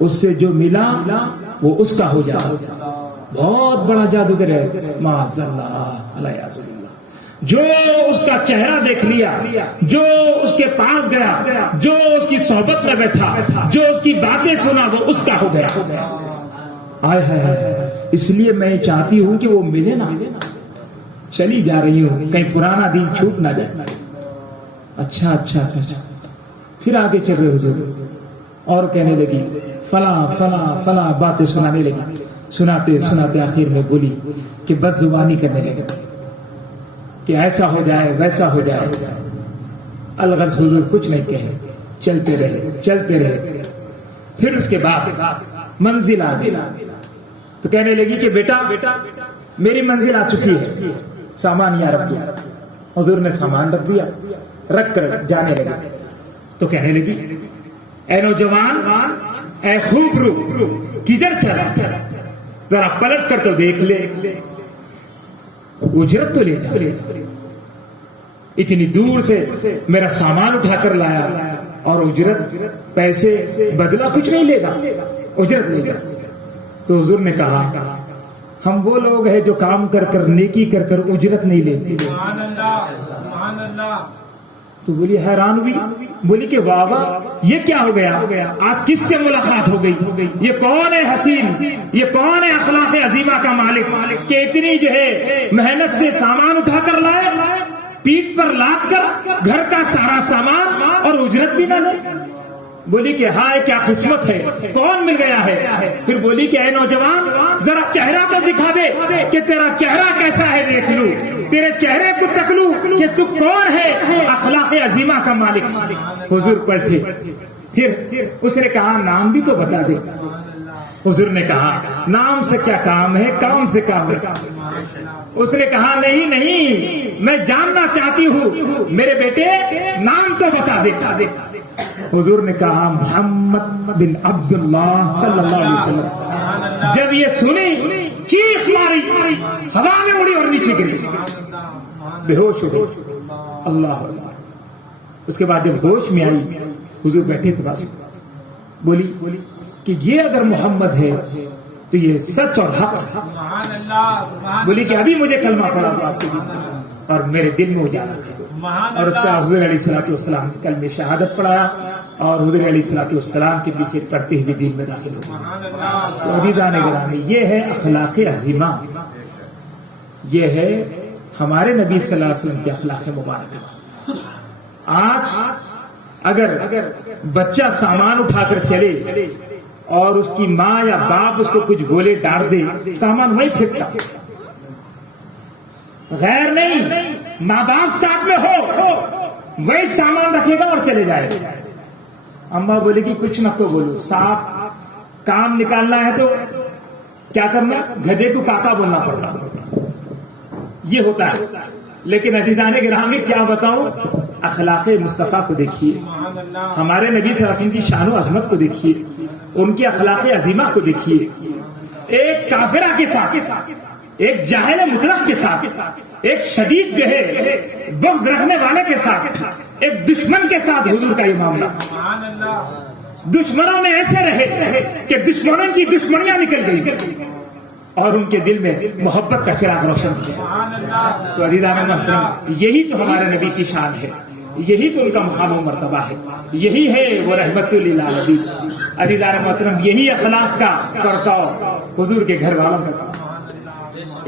اس سے جو ملا وہ اس کا ہو جائے. بہت بڑا جادوگر ہے معاذ اللہ علیہ اللہ. جو اس کا چہرہ دیکھ لیا، جو اس کے پاس گیا، جو اس کی صحبت میں بیٹھا، جو اس کی باتیں سنا، وہ اس کا ہو گیا. آئے ہے، اس لیے میں چاہتی ہوں کہ وہ ملے نا. چلی جا رہی ہوں کہیں پرانا دین چھوٹ نہ جائے. اچھا اچھا اچھا اچھا. پھر آگے چل رہے حضور اور کہنے لگی فلاں فلاں فلاں باتیں سنانے لگی. سناتے سناتے آخر میں بولی کہ بد زبانی کرنے لگے کہ ایسا ہو جائے ویسا ہو جائے. الغرض حضور کچھ نہیں کہے، چلتے رہے چلتے رہے. پھر اس کے بعد منزل آ گئی تو کہنے لگی کہ بیٹا میری منزل آ چکی ہے، سامان یہاں رکھ دو. حضور نے سامان رکھ دیا، رکھ کر جانے لگی تو کہنے لگی اے نوجوان، اے خوب رو، کدھر چلا؟ ذرا پلٹ کر تو دیکھ لے، اجرت تو لے جا. اتنی دور سے میرا سامان اٹھا کر لایا اور اجرت، پیسے بدلا کچھ نہیں لے گا، اجرت لے گا. تو حضور نے کہا ہم وہ لوگ ہیں جو کام کر کر نیکی کر کر اجرت نہیں لیتے. تو بولی حیران ہوئی، بولی کہ بابا یہ کیا ہو گیا؟ آج کس سے ملاقات ہو گئی؟ یہ کون ہے حسین؟ یہ کون ہے اخلاق عظیمہ کا مالک کہ اتنی جو ہے محنت سے سامان اٹھا کر لائے، پیٹھ پر لاد کر گھر کا سارا سامان اور اجرت بھی نہ لے. بولی کہ ہائے کیا قسمت ہے، کون مل گیا ہے؟ پھر بولی کہ اے نوجوان ذرا چہرہ تو دکھا دے کہ تیرا چہرہ کیسا ہے، دیکھ لوں، تیرے چہرے کو تک لوں کہ تو کون ہے اخلاق عظیمہ کا مالک. حضور پلٹے، پھر اس نے کہا نام بھی تو بتا دے. حضور نے کہا نام سے کیا کام ہے، کام سے کام ہے. اس نے کہا نہیں میں جاننا چاہتی ہوں میرے بیٹے، نام تو بتا دے. حضور نے کہا محمد بن عبداللہ صلی اللہ علیہ وسلم. جب یہ سنی چیخ ماری، ہوا میں اڑی اور نیچے گری، بے ہوش ہو گئی. اللہ اللہ. اس کے بعد جب ہوش میں آئی، حضور بیٹھے تھے بازو، بولی کہ یہ اگر محمد ہے تو یہ سچ اور حق ہے. بولی کہ ابھی مجھے کلمہ پڑھا دو آپ کے دل اور میرے دل میں اجالا کر دو. اور اس کا حضور علیہ الصلوۃ والسلام کی کلمہ شہادت پڑھایا اور حضور علیہ الصلوۃ والسلام کے پیچھے پڑھتے ہوئے دین میں داخل ہو گئے. تو عزیزان گرامی، یہ ہے اخلاق عظیمہ، یہ ہے ہمارے نبی صلی اللہ علیہ وسلم کے اخلاق مبارکہ. آج اگر بچہ سامان اٹھا کر چلے اور اس کی ماں یا باپ اس کو کچھ بولے ڈانٹ دے، سامان وہی پھینکتا، غیر نہیں، ماں باپ ساتھ میں ہو وہی سامان رکھے گا اور چلے جائے. اماں بولے گی کچھ نہ تو بولو، صاف کام نکالنا ہے تو کیا کرنا، گدھے کو کاکا بولنا پڑتا، یہ ہوتا ہے. لیکن عزیزان گرامی کیا بتاؤں، اخلاق مصطفیٰ کو دیکھیے، ہمارے نبی صلی اللہ علیہ وسلم کی شان و عظمت کو دیکھیے، ان کی اخلاق عظیمہ کو دیکھیے. ایک کافرہ کے ساتھ، ایک جاہل مطلق کے ساتھ، ایک شدید جو ہے بغض رکھنے والے کے ساتھ، ایک دشمن کے ساتھ حضور کا یہ معاملہ. دشمنوں میں ایسے رہے کہ دشمنوں کی دشمنیاں نکل گئی اور ان کے دل میں محبت کا چراغ روشن کیا. تو عزیزان محترم، یہی تو ہمارے نبی کی شان ہے، یہی تو ان کا مقام و مرتبہ ہے، یہی ہے وہ رحمت للعالمین. عزیزان محترم، یہی اخلاق کا پرتاؤ حضور کے گھر والوں کا.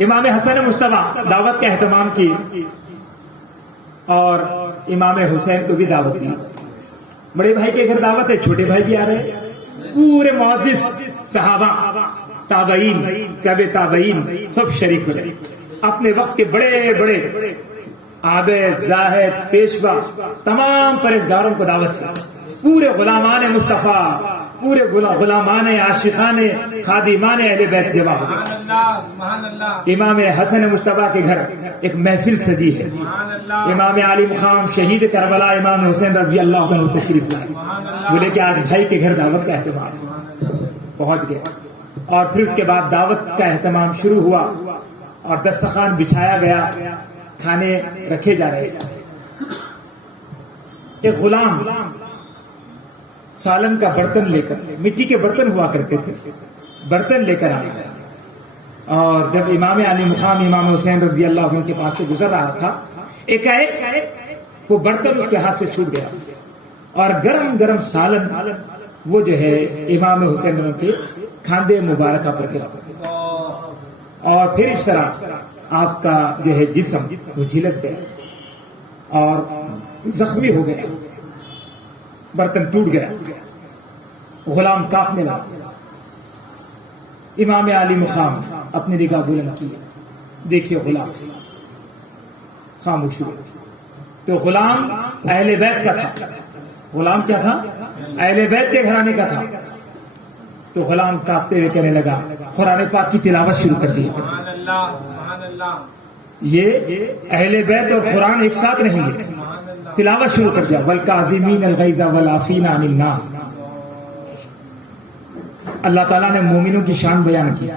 امام حسن مجتبی دعوت کا اہتمام کی اور امام حسین کو بھی دعوت دی. بڑے بھائی کے گھر دعوت ہے، چھوٹے بھائی بھی آ رہے ہیں، پورے معزز صحابہ، تابعین، تبع تابعین سب شریک ہو رہے. اپنے وقت کے بڑے بڑے عابد، زاہد، پیشوا، تمام پرہیزگاروں کو دعوت کی. پورے غلامان مصطفیٰ، پورے غلامان عاشقان خادمان اہل بیت جمع ہو گئے. امام حسن مجتبی کے گھر ایک محفل سجی ہے. امام علی مقام شہید کربلا امام حسین رضی اللہ عنہ تشریف لائے. بولے کہ آج بھائی کے گھر دعوت کا اہتمام، پہنچ گئے. اور پھر اس کے بعد دعوت کا اہتمام شروع ہوا اور دسترخوان بچھایا گیا، کھانے رکھے جا رہے. ایک غلام سالن کا برتن لے کر، مٹی کے برتن ہوا کرتے تھے، برتن لے کر آئے اور جب امام علی مقام امام حسین رضی اللہ عنہ کے پاس سے گزر رہا تھا، ایک وہ برتن اس کے ہاتھ سے چھوٹ گیا اور گرم گرم سالن وہ جو ہے امام حسین کے کھاندے مبارکہ پر گرا اور پھر اس طرح آپ کا جو ہے جسم وہ جھلس گیا اور زخمی ہو گیا، برتن ٹوٹ گیا، غلام کانپنے لگا۔ امام علی مقام اپنی نگاہ بلند کی، دیکھیے غلام خاموش ہوئے تو غلام اہل بیت کا تھا۔ غلام کیا تھا؟ اہل بیت کے گھرانے کا تھا۔ تو غلام کانپتے ہوئے کہنے لگا، قرآن پاک کی تلاوت شروع کر دی۔ یہ اہل بیت اور قرآن ایک ساتھ نہیں ہے، تلاوت شروع کر دیا، والکاظمین الغیظ والعافین عن الناس۔ اللہ تعالیٰ نے مومنوں کی شان بیان کی،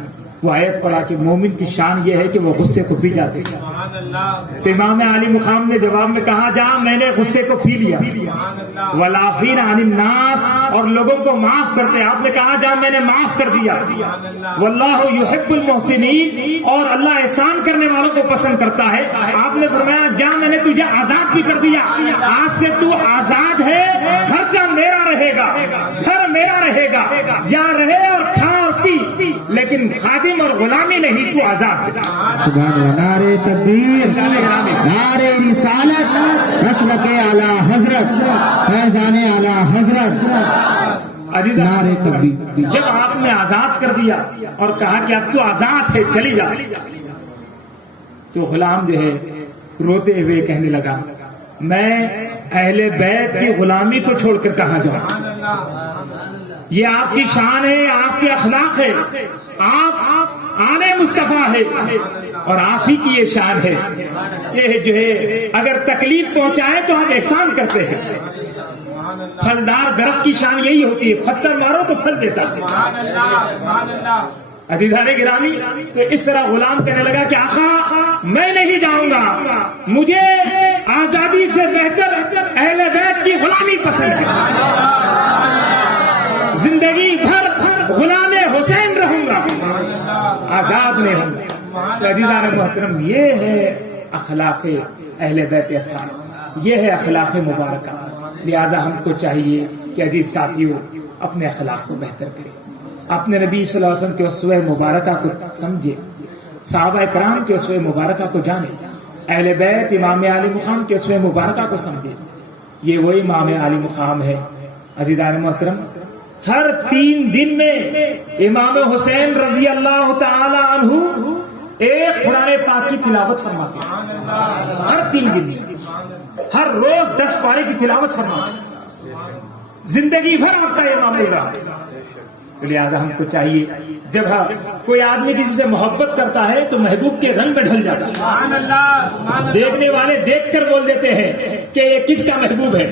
وہ آیت پڑھا کہ مومن کی شان یہ ہے کہ وہ غصے کو پی جاتے ہیں۔ تو امام علی مقام نے جواب میں کہا، جہاں میں نے غصے کو پی لیا، والعافین عن الناس، اور لوگوں کو معاف کرتے ہیں، آپ نے کہا جہاں میں نے معاف کر دیا، واللہ یحب المحسنین، اور اللہ احسان کرنے والوں کو پسند کرتا ہے۔ آپ نے فرمایا جہاں میں نے تجھے آزاد بھی کر دیا، آج سے تو آزاد ہے، خرچہ میرا رہے گا، گھر میرا رہے گا، جہاں رہے اور کھا اور پی، لیکن خادم اور غلامی نہیں، تو آزاد ہے۔ سبحان اللہ، نعرہ تکبیر، نعرہ رسالت، رسمت اعلی حضرت، فیضان اعلی حضرت، نعرہ تکبیر۔ جب آپ نے آزاد کر دیا اور کہا کہ اب تو آزاد ہے، چلی جا، تو غلام جو ہے روتے ہوئے کہنے لگا، میں اہل بیت کی غلامی کو چھوڑ کر کہاں جاؤں؟ یہ آپ کی شان ہے، آپ کے اخلاق ہے، آپ آنے مصطفیٰ ہے اور آپ ہی کی یہ شان ہے کہ جو ہے اگر تکلیف پہنچائے تو آپ احسان کرتے ہیں۔ پھلدار درخت کی شان یہی ہوتی ہے، پتھر مارو تو پھل دیتا ہے۔ عزیزان گرامی، تو اس طرح غلام کہنے لگا کہ آقا میں نہیں جاؤں گا، مجھے آزادی سے بہتر اہل بیت کی غلامی پسند ہے، زندگی بھر غلام حسین رہوں گا، آزاد نہیں ہوں گا۔ تو عزیزان محترم، یہ ہے اخلاق اہل بیت اطہار، یہ ہے اخلاق مبارکہ۔ لہذا ہم کو چاہیے کہ عزیز ساتھیوں اپنے اخلاق کو بہتر کریں، اپنے نبی صلی اللہ علیہ وسلم کے اسوہ مبارکہ کو سمجھے، صحابہ کرام کے اسوہ مبارکہ کو جانے، اہل بیت امام علی مقام کے اسوہ مبارکہ کو سمجھے۔ یہ وہی امام علی مقام ہے۔ عزیزان محترم، ہر 3 دن میں امام حسین رضی اللہ تعالی عنہ ایک قرآن پاک کی تلاوت فرماتے ہیں، ہر 3 دن میں، ہر روز 10 پارے کی تلاوت فرماتے ہیں، زندگی بھر آپ کا امام رہا۔ تو لہٰذا ہم کو چاہیے جب کوئی آدمی کسی سے محبت کرتا ہے تو محبوب کے رنگ میں ڈھل جاتا ہے، دیکھنے والے دیکھ کر بول دیتے ہیں کہ یہ کس کا محبوب ہے،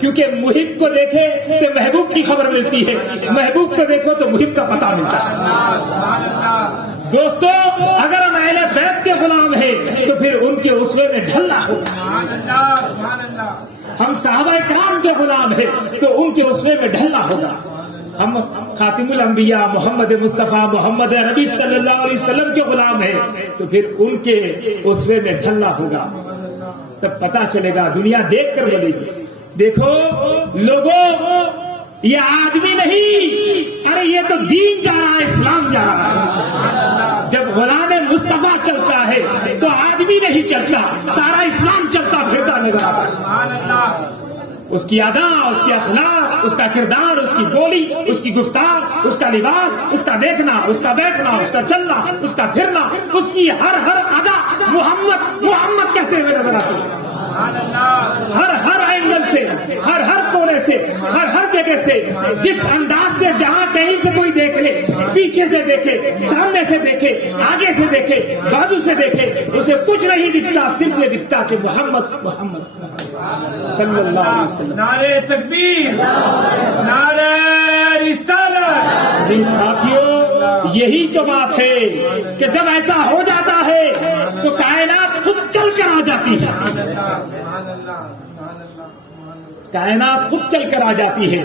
کیونکہ محب کو دیکھے تو محبوب کی خبر ملتی ہے، محبوب کو دیکھو تو محب کا پتہ ملتا ہے۔ دوستو، اگر ہم اہل بیت کے غلام ہیں تو پھر ان کے اسوے میں ڈھلنا ہوگا، ہم صحابہ کرام کے غلام ہیں تو ان کے اسوے میں ڈھلنا ہوگا، ہم خاتم الانبیاء محمد مصطفیٰ محمد نبی صلی اللہ علیہ وسلم کے غلام ہیں تو پھر ان کے اسوے میں ڈھلنا ہوگا، تب پتہ چلے گا، دنیا دیکھ کر بولے گی، دیکھو لوگوں یہ آدمی نہیں، ارے یہ تو دین جا رہا ہے، اسلام جا رہا ہے۔ جب غلام مصطفیٰ چلتا ہے تو آدمی نہیں چلتا، سارا اسلام چلتا پھرتا نظر آتا ہے۔ اس کی ادا، اس کے اخلاق، اس کا کردار، اس کی بولی، اس کی گفتار، اس کا لباس، اس کا دیکھنا، اس کا بیٹھنا، اس کا چلنا، اس کا پھرنا، اس کی ہر ادا محمد محمد کہتے ہوئے نظر آتے ہیں۔ ہر اینگل سے، ہر کونے سے، ہر جگہ سے، جس انداز سے، جہاں کہیں سے کوئی دیکھ لے، پیچھے سے دیکھے، سامنے سے دیکھے، آگے سے دیکھے، بازو سے دیکھے، اسے کچھ نہیں دکھتا، صرف یہ دکھتا کہ محمد محمد صلی اللہ علیہ وسلم۔ نعرہ تکبیر، نعرہ رسالت۔ ساتھیوں، یہی تو بات ہے کہ جب ایسا ہو جاتا ہے تو کائنات خود چل کر آ جاتی ہے، کائنات خود چل کر آ جاتی ہے۔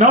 9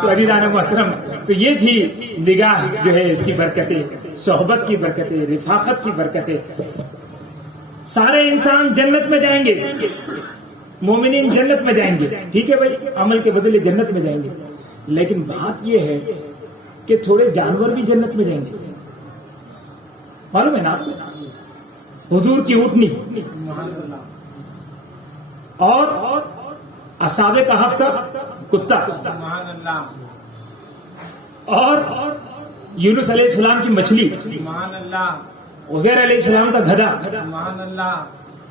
تو عزیزان محترم، تو یہ تھی نگاہ جو ہے اس کی برکتیں، صحبت کی برکتیں، رفاقت کی برکتیں. سارے انسان جنت میں جائیں گے، مومنین جنت میں جائیں گے، ٹھیک ہے بھائی، عمل کے بدلے جنت میں جائیں گے. لیکن بات یہ ہے کہ تھوڑے جانور بھی جنت میں جائیں گے. معلوم ہے نا آپ کو؟ حضور کی اونٹنی اور اصحاب کہف کا کتا اور یونس علیہ السلام کی مچھلی، عزیر علیہ السلام کا گدھا.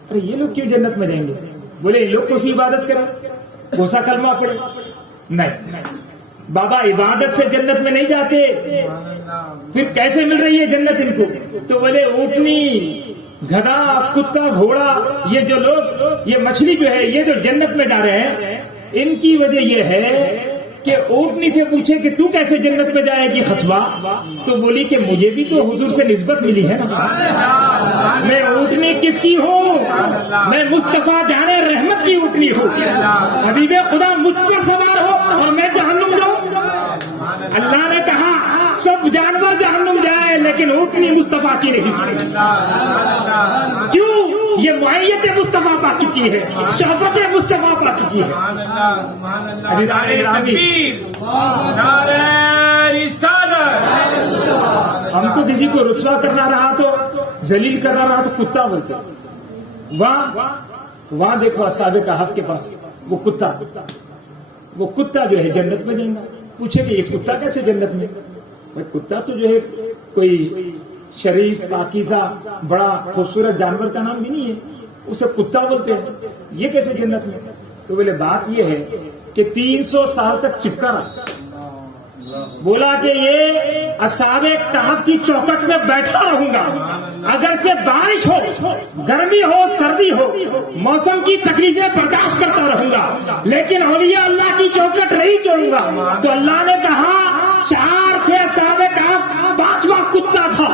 ارے یہ لوگ کیوں جنت میں جائیں گے؟ بولے ان لوگ کو سی عبادت کرے، گوسا کلمہ پڑے. نہیں بابا، عبادت سے جنت میں نہیں جاتے. پھر کیسے مل رہی ہے جنت ان کو؟ تو بولے اونٹنی، گدھا، کتا، گھوڑا، یہ جو لوگ، یہ مچھلی جو ہے، یہ جو جنت میں جا رہے ہیں، ان کی وجہ یہ ہے کہ اونٹنی سے پوچھے کہ تو کیسے جنت میں جائے گی خصبہ؟ تو بولی کہ مجھے بھی تو حضور سے نسبت ملی ہے نا. میں اونٹنی کس کی ہوں؟ میں مصطفیٰ جان رحمت کی اونٹنی ہوں. حبیب خدا مجھ پر سوار ہو اور میں جہنم جاؤں. اللہ نے کہا سب جانور جہنم جائے لیکن اونٹنی مصطفیٰ کی نہیں. کیوں؟ یہ معیت مصطفیٰ پا چکی ہے، صحبت مصطفیٰ پا چکی ہے. ہم تو کسی کو رسوا کرنا رہا تو، ذلیل کرنا رہا تو کتا بولتے. وہاں دیکھو اصحاب کہف کے پاس وہ کتا جو ہے جنت میں جائے گا. پوچھے کہ یہ کتا کیسے جنت میں؟ کتا تو جو ہے کوئی شریف، پاکیزہ، بڑا خوبصورت جانور کا نام بھی نہیں ہے، اسے کتا بولتے ہیں، یہ کیسے جنت میں؟ تو بولے بات یہ ہے کہ 300 سال تک چپکا رہا. بولا کہ یہ اصحاب کہف کی چوکٹ میں بیٹھا رہوں گا، اگرچہ بارش ہو، گرمی ہو، سردی ہو، موسم کی تکلیفیں برداشت کرتا رہوں گا، لیکن اولیاء اللہ کی چوکٹ نہیں چھوڑوں گا. تو اللہ نے کہا 4 تھے اصحاب کہف، 5واں کتا تھا.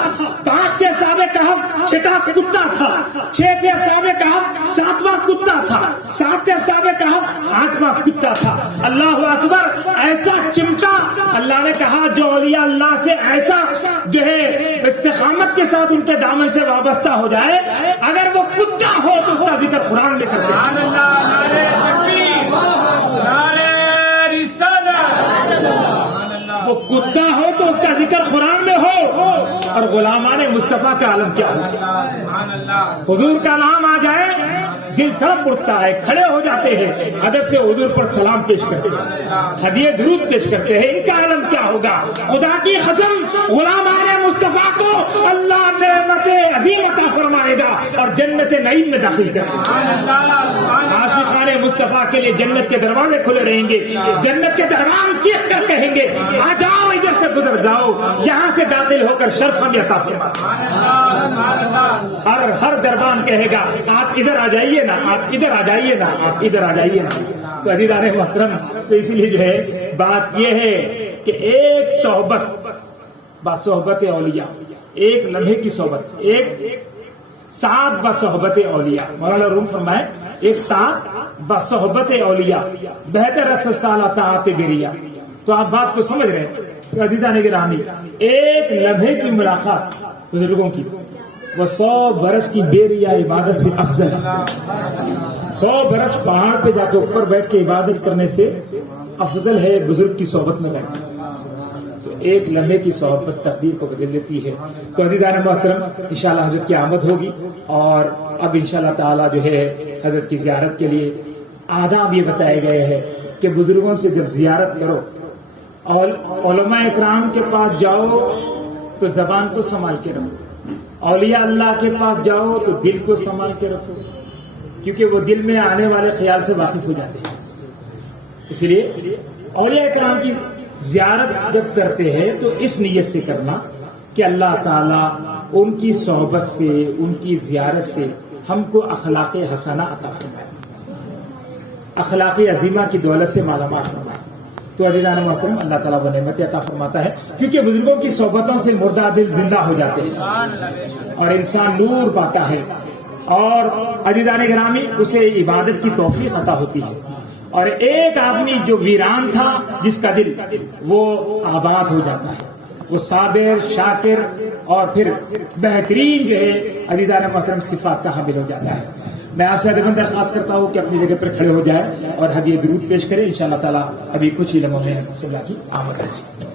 5 تھے اصحاب کہف، 6واں کتا تھا. 6 تھے اصحاب کہف، 7واں کتا تھا. 7 تھے اصحاب کہف، 8واں کتا تھا. اللہ اکبر، ایسا چمٹا. اللہ نے کہا جو اولیاء اللہ سے ایسا جو ہے استقامت کے ساتھ ان کے دامن سے وابستہ ہو جائے، اگر وہ کتا ہو تو اس کا ذکر قرآن میں کرتے ہیں. وہ کتا ہو تو اس کا ذکر قرآن میں ہو. اور غلامان مصطفیٰ کا عالم کیا ہو؟ حضور کا نام آ جائے دل تڑپ اٹھتا ہے، کھڑے ہو جاتے ہیں، ادب سے حضور پر سلام پیش کرتے ہیں، ہدیہ درود پیش کرتے ہیں. ان کا عالم کیا ہوگا؟ خدا کی قسم، غلامان مصطفیٰ کو اللہ نعمت عظیم عطا فرمائے گا اور جنت نعیم میں داخل کرے گا. عاشقان مصطفیٰ کے لیے جنت کے دروازے کھلے رہیں گے. جنت کے دربان چیخ کر کہیں گے آ جاؤ، ادھر سے گزر جاؤ، یہاں سے داخل ہو کر شرف ہمیں عطا فرمائے. ہر دربان کہے گا آپ ادھر آ جائیے نا، آپ ادھر آ جائیے نا، آپ ادھر آ جائیے نا. تو عزیزان محترم، تو اسی لیے جو ہے بات یہ ہے کہ ایک صحبت اولیاء، ایک لمحے کی صحبت، ایک ساتھ بصحبت اولیاء. مولانا روم فرمائے ایک ساتھ بصحبت اولیاء بہتر اس سالہ طاعت بریا. تو آپ بات کو سمجھ رہے ہیں. تو عزیزان گرامی، ایک لمحے کی ملاقات بزرگوں کی وہ 100 برس کی دیر عبادت سے افضل ہے. 100 برس پہاڑ پہ جا کے اوپر بیٹھ کے عبادت کرنے سے افضل ہے ایک بزرگ کی صحبت میں بیٹھنا. تو ایک لمحے کی صحبت تقدیر کو بدل دیتی ہے. تو عزیزان محترم، انشاءاللہ حضرت کی آمد ہوگی اور اب انشاءاللہ تعالی جو ہے حضرت کی زیارت کے لیے آداب یہ بتائے گئے ہیں کہ بزرگوں سے جب زیارت کرو، علماء اکرام کے پاس جاؤ تو زبان کو سنبھال کے رکھو، اولیاء اللہ کے پاس جاؤ تو دل کو سنبھال کے رکھو، کیونکہ وہ دل میں آنے والے خیال سے واقف ہو جاتے ہیں. اس لیے اولیاء اکرام کی زیارت جب کرتے ہیں تو اس نیت سے کرنا کہ اللہ تعالیٰ ان کی صحبت سے، ان کی زیارت سے ہم کو اخلاق حسنہ عطا فرمائے، اخلاق عظیمہ کی دولت سے مالا مال فرمائے. تو عزیزان محترم، اللہ تعالیٰ وہ نعمت عطا فرماتا ہے، کیونکہ بزرگوں کی صحبتوں سے مردہ دل زندہ ہو جاتے ہیں اور انسان نور پاتا ہے، اور عزیزان گرامی اسے عبادت کی توفیق عطا ہوتی ہے. اور ایک آدمی جو ویران تھا جس کا دل وہ آباد ہو جاتا ہے، وہ صابر، شاکر اور پھر بہترین جو ہے عزیزان محترم صفات کا حامل ہو جاتا ہے۔ میں آپ سے ادب درخواست کرتا ہوں کہ اپنی جگہ پر کھڑے ہو جائیں اور ہدیہ درود پیش کریں۔ انشاءاللہ تعالیٰ ابھی کچھ ہی لمحوں میں رسول اللہ کی آمد ہے۔